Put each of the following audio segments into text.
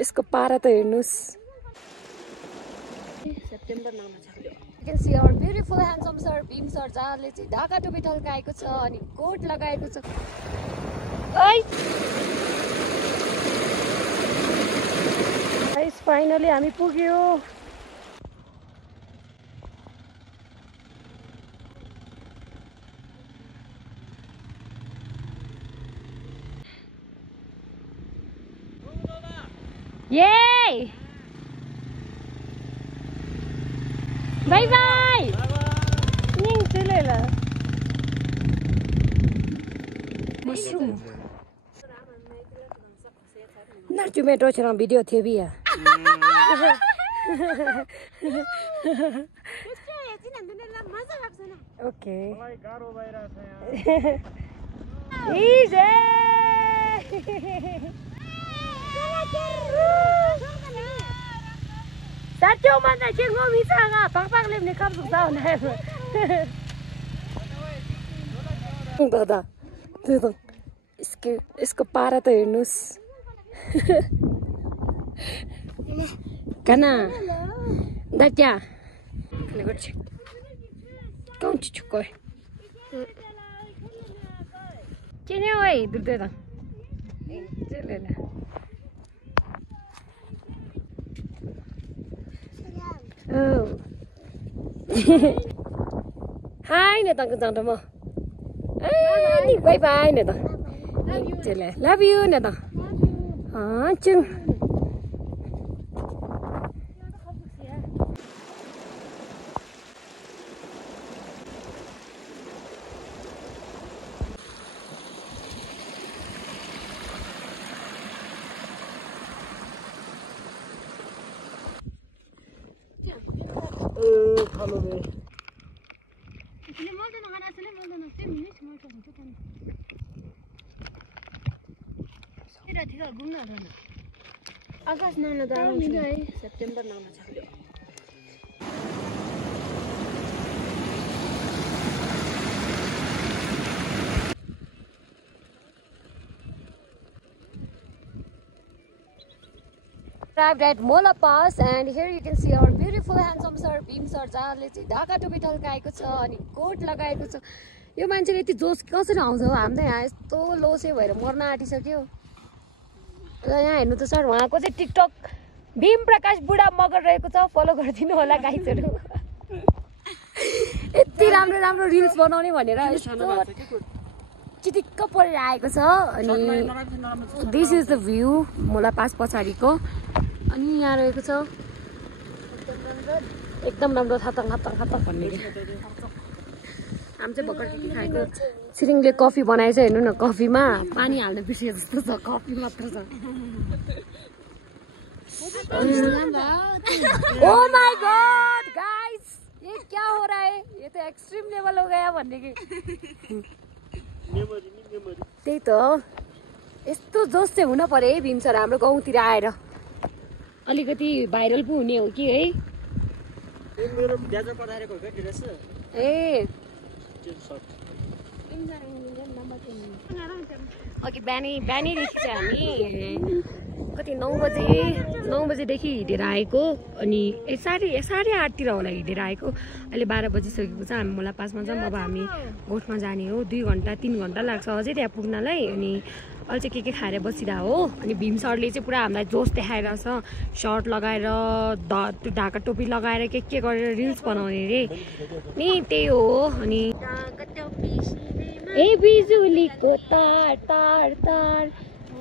यसको पारा त हेर्नुस् सेप्टेम्बर नाममा छ You can see our beautiful handsome sir Bhim sir जहाँले चाहिँ ढाका टोपी टल्काएको छ अनि कोट लगाएको छ गाइस फाइनली हामी पुग्यो Yay! Bye bye! Ning tulela. Mushroom. Narju metro chera video थियो बिया. Okay. मलाई गाह्रो भइराछ यहाँ. Easy. साँच्चै भन्दा चाहिँ गोमिसँग पाकपाकले पनि काम सुक्छ दादा त्यो त यसको पारा त हेर्नुस् कना दाट्या कौन चुक्को चिन्यो है दुधे त चलेला Oh. Hi nè tao cần tao mò. Đi bye bye nè tao. Love you nè tao. Hả chưng. Hello there. August na September na Arrived at Mola Pass and here you can see our beautiful handsome sir Bhim sir जहाँले चाहिँ ढाका टोपी टल्काएको छ अनि coat लगाएको छ यो मान्छेले यति जोस कसरी आउँछ हो हामी त यहाँ यस्तो लोसे भएर मर्न आँटिसक्यो र यहाँ हेर्नु त सर उहाँको चाहिँ टिकटक भीम प्रकाश बुढा मगर रहेको छ फलो गरिदिनु होला गाइजहरु यति राम्रो राम्रो रिल्स बनाउने भनेर यस्तो चिटिक्क परेर आएको छ अनि दिस इज द भ्यू मोला पास पछाडिको अनि यहाँ रहेको छ एकदम राम्रो थातङ थातङ भन्ने हामी चाहिँ भर्खर के खाएको सिरिङले कफी बनाएछ हेर्नु न कफीमा पानी हाल्न बिर्से जस्तो छ कफी मात्र छ ओ माय गॉड गाइस ये क्या हो रहा है ये तो एक्सट्रीम लेवल हो गया भन्ने कि त्यही त यस्तो जोस चाहिँ हुन पर्यो है भीम सर हाम्रो गाउँतिर आएर अलिकति भाइरल पो हुने हो कि है मेरो ड्याजर पठाएको हो के ड्रेस ए अघि बिहानैदेखि चाहिँ हामी कति 9 बजेदेखि हिँडेर आएको अनि साढे 8तिर होला हिँडेर आएको अहिले 12 बजिसकेको छ हामी मोला पासमा जाऊँ अब हामी गोठमा जाने हो 2 घन्टा 3 घन्टा लाग्छ अझै त्यहाँ पुग्नलाई अनि अहिले चाहिँ के खाएर बसिरहेको हो अनि भीम सरले चाहिँ पुरा हामीलाई जोस देखाइरहेछ सर्ट लगाएर त्यो ढाका टोपी लगाएर के गरेर रिल्स बनाउने रे नि त्यही हो अनि ए बिजुलीको तार तार तार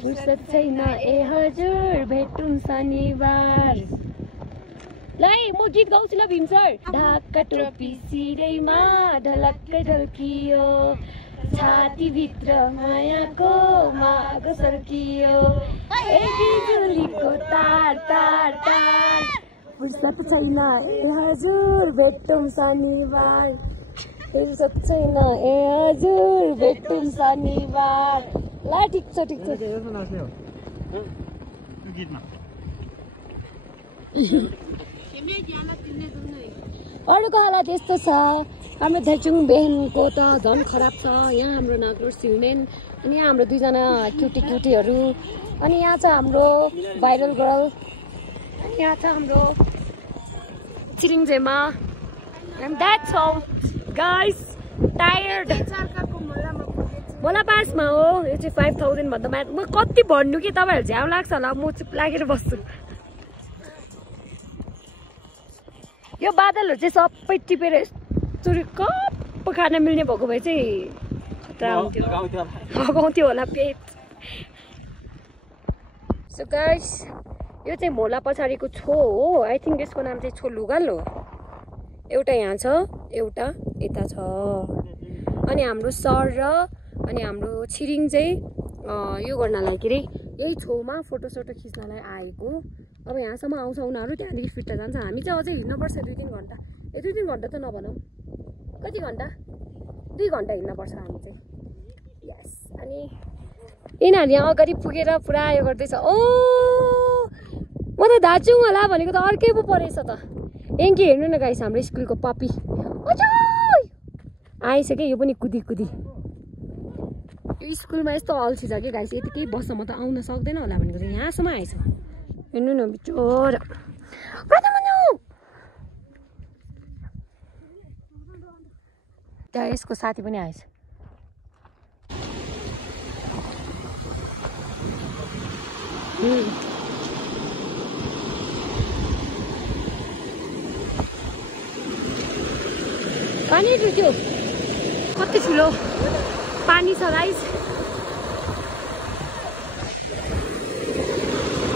फुर्सद छैन ए हजुर भेटौँ शनिबार ल म गीत गाउँछु ल भीम सर ढाका टोपी सिरैमा ढलक्कै ढल्कियो छातीभित्र मायाको माग सर्कियो ए बिजुलीको तार तार तार फुर्सद छैन ए हजुर भेटौँ शनिबार फुर्सद छैन ए हजुर भेटौँ शनिबार ल ठिक छ अरूको होला त्यस्तो छ। हाम्रो दार्जिलिङ बिहानको त झन् खराब छ। यहाँ हाम्रो नागलोर सिलमेन अनि यहाँ हाम्रो दुईजना क्युटीहरू अनि यहाँ छ हाम्रो भाइरल गर्ल अनि यहाँ छ हाम्रो चिरिङजेमा and that's all guys tired मोला पासमा हो यो चाहिँ 5000 भन्दा माथि म कति भन्नु कि तपाईहरु झ्याउ लाग्छ होला म चुप लागेर बस्छु यो बादलहरु चाहिँ सबै टिपेर यसरी कप खान मिल्ने भएको भए चाहिँ गाउँथ्यो होला पेट सो गाइस यो चाहिँ मोला पछाडीको छो हो आई थिंक यसको नाम चाहिँ छो लुगाल हो एउटा यहाँ छ एउटा यता छ अनि हाम्रो सर र अनि हाम्रो छिरिङ चाहिँ यो गर्नलाई के रे यही छौमा फोटो सोटो खिच्नलाई आएको अब यहाँसम्म आउँछ उनीहरु त्यहाँदेखि फिर्ता जान्छ हामी चाहिँ अझै हिँड्न पर्छ 2-3 घण्टा 2-3 घण्टा त नभनौ कति घण्टा 2 घण्टा हिँड्न पर्छ हामी चाहिँ यस अनि यिनीहरु यहाँ अगाडि पुगेर पुरा यो गर्दैछ ओ म त दार्जिलिङ होला भनेको त अर्कै पो परेछ त एङ्की हेर्नु न गाइस हाम्रो स्कुलको पपी आइसक्यो यो पनि कुदी यो स्कुलमा यस्तो अल्छी छ कि गाइस यतिकै बस्छ म त आउन सक्दैन होला भनेको चाहिँ यहाँसम्म आइछ हेर्नु न बिचोरा त्यहाँ यसको साथी पनि आएछ पानी त्यो कति ठुलो पानी छ गाइस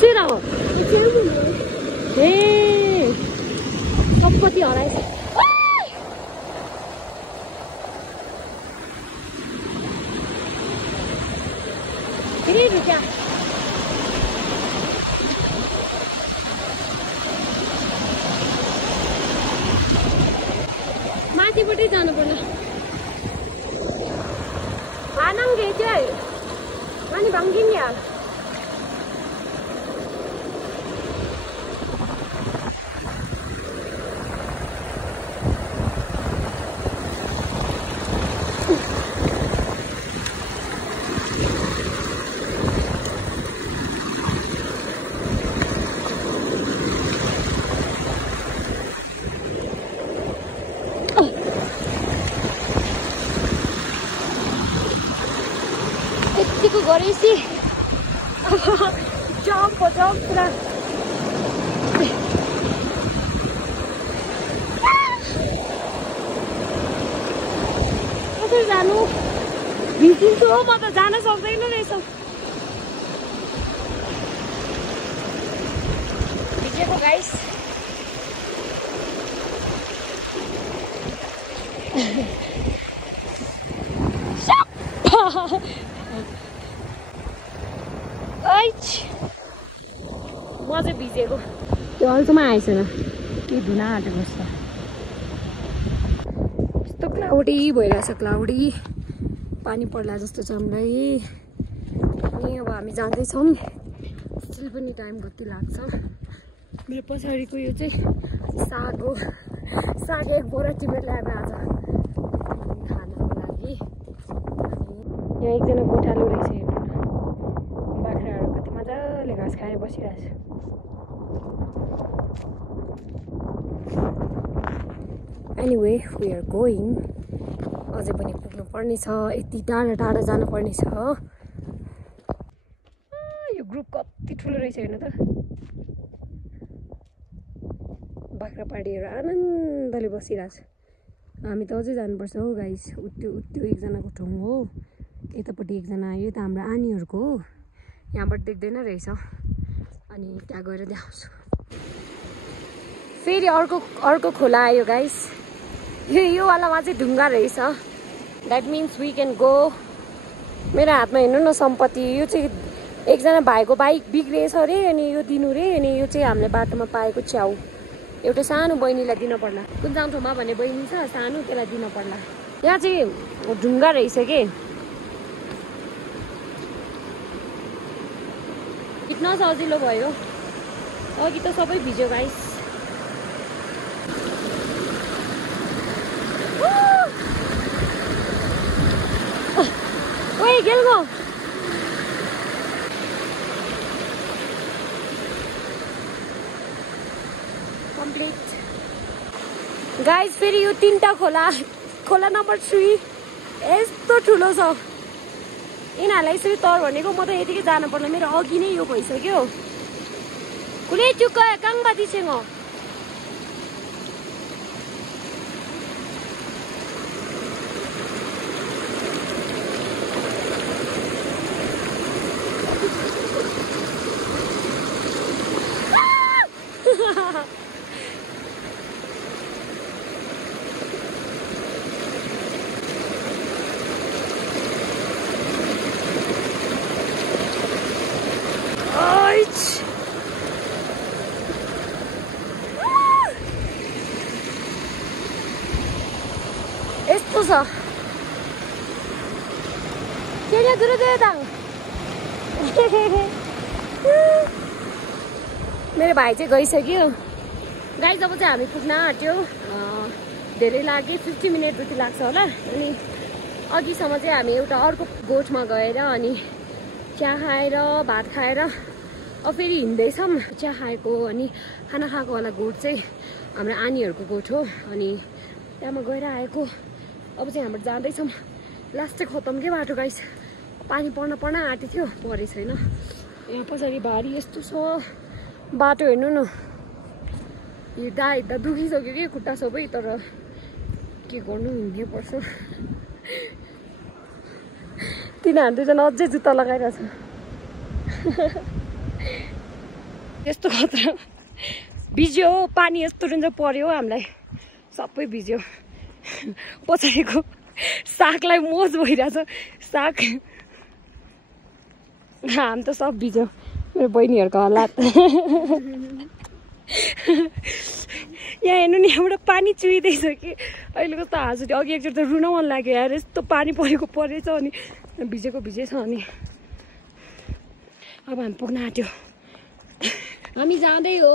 सिरा हो ए कति हराएछ फेरि रुक्या माथिबाटै जानु पर्ला भानाङ्गे चाहिँ मानि भाङ्गिन यार यतिको गरेपछि जम्प पुरा कसरी जानु भिजिन्छु हो म त जान सक्दैन रहेछ भिजेको गाइस म चाहिँ भिजेको त्यो अल्छोमा आएछ न के धुन आँटेको जस्तो यस्तो क्लाउडी भइरहेछ क्लाउडी पानी पर्ला जस्तो छ हामीलाई अनि अब हामी जाँदैछौँ स्टिल पनि टाइम कति लाग्छ मेरो पछाडिको यो चाहिँ साग हो साग एक बोरा टिपेर ल्याएर आज खानको लागि यहाँ एकजना गोठालो रहेछ हेर्नु न बाख्राहरू कति मजाले घाँस खाएर बसिरहेछ एनिवे वी आर गोइङ अझै पनि पुग्नु पर्ने छ यति टाढा जानुपर्ने छ यो ग्रुप कति ठुलो रहेछ हेर्नु त बाख्रा पार्टीहरू आनन्दले बसिरहेछ हामी त अझै जानुपर्छ हौ गाइस उत्यो एकजनाको ठाउँ हो यतापट्टि एकजना आयो त हाम्रो आनीहरूको हो यहाँबाट देख्दैन रहेछ अनि त्यहाँ गएर देखाउँछु फेरि अर्को खोला आयो गाइस यो वालामा चाहिँ ढुङ्गा रहेछ that means we can go मेरो हातमा हेर्नु न सम्पत्ति यो चाहिँ एकजना भाइको बाइक बिग्रिएछ अरे अनि यो दिनु रे अनि यो चाहिँ हामीले बाटोमा पाएको च्याउ एउटा सानो बहिनीलाई दिन पर्ला कुन ठाउँमा भन्ने बहिनी छ सानो त्यसलाई दिन पर्ला यहाँ चाहिँ ढुङ्गा रहेछ के हिँड्न सजिलो भयो अघि त सबै भिज्यो गाइस गेलगो कम्प्लिट गाइस फेरि यो 3टा खोला नम्बर 3 यस्तो ठुलो छ यिनीहरूलाई यसरी तर भनेको म त यतिकै जानु पर्ला मेरो अघि नै यो भइसक्यो कुनै चुक्क काङ्गा दिसेङ यस्तो छ केले दुरु दे दाङ मेरो भाइ चाहिँ गइसक्यो गाइस अब चाहिँ हामी पुग्न आँट्यो धेरै लाग्यो 50 मिनट जति लाग्छ होला अनि अघिसम्म चाहिँ हामी एउटा अर्को गोठमा गएर अनि चिया खाएर भात खाएर अब फेरि हिँड्दैछौँ चिया खाएको अनि खाना खाएको वाला गोठ चाहिँ हाम्रो आनीहरूको गोठ हो अनि त्यहाँमा गएर आएको अब चाहिँ हाम्रो जाँदैछौँ लास्ट चाहिँ खतम के बाटो गाइस पानी पर्न आँटेको थियो परे छैन यहाँ पछाडि भारी यस्तो छ बाटो हेर्नु न हिँड्दा दुखिसक्यो कि खुट्टा सबै तर के गर्नु हिँड्नै पर्छ तिनीहरू दुईजना अझै जुत्ता लगाइरहेछ यस्तो खतरा भिज्यो हो पानी यस्तो रुन्छ पर्यो हो हामीलाई सबै भिज्यो पछाडिको सागलाई मोज भइरहेछ साग हाम त सब भिज्यो मेरो बहिनीहरूको हालत यहाँ हेर्नु नि यहाँबाट पानी चुहिँदैछ कि अहिले कस्तो हाँसो अघि एकचोटि त रुन मन लाग्यो यार यस्तो पानी परेछ अनि भिजेछ अनि अब हामी पुग्न आँट्यो हामी जाँदै हो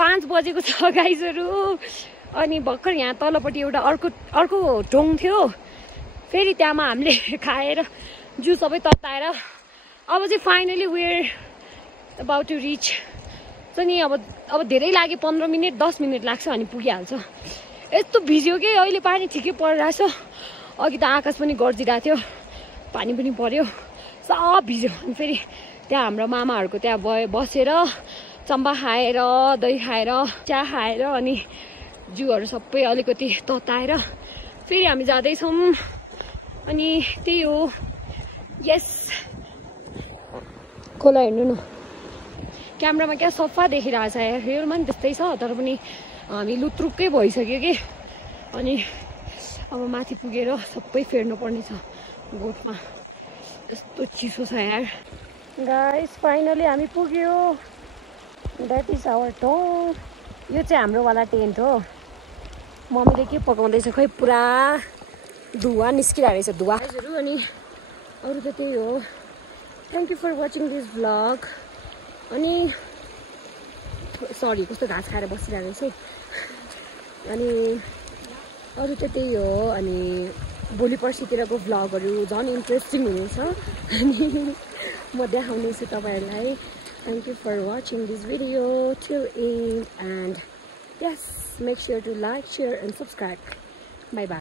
5 बजेको छ गाइजहरू अनि भर्खर यहाँ तलपट्टि एउटा अर्को ढोङ थियो फेरि त्यहाँमा हामीले खाएर जु सबै तताएर अब चाहिँ finally we're about to reach छ नि अब धेरै लाग्यो 15 मिनट 10 मिनट लाग्छ अनि पुगिहाल्छ यस्तो भिज्यो कि अहिले पानी ठिकै परिरहेछ अघि त आकाश पनि गर्जिरहेको थियो पानी पनि पर्यो सब भिज्यो अनि फेरि त्यहाँ हाम्रो मामाहरूको त्यहाँ बसेर चम्बा खाएर दही खाएर चिया खाएर अनि जिउहरू सबै अलिकति तताएर फेरि हामी जाँदैछौँ अनि त्यही हो यस खोला हेर्नु न क्यामेरामा क्या सफा देखिरहेछ रियलमा पनि त्यस्तै छ तर पनि हामी लुत्रुक्कै भइसक्यो कि अनि अब माथि पुगेर सबै फेर्नु पर्ने छ गोठमा यस्तो चिसो छ यार गाइस फाइनली हामी पुग्यो द्याट इज आवर टेन्ट यो चाहिँ हाम्रो वाला टेन्ट हो मम्मीले के पकाउँदैछ खै पुरा धुवा निस्किरहेको रहेछ धुवाहरू अनि अरू त त्यही हो thank you for watching this vlog अनि सरी कस्तो घाँस खाएर बसिरहेको रहेछ अनि अरू त त्यही हो अनि भोलि पर्सितिरको भ्लगहरू झन् इन्ट्रेस्टिङ हुनेछ अनि म देखाउनेछु तपाईँहरूलाई thank you for watching this video till end end yes make sure to like share and subscribe bye bye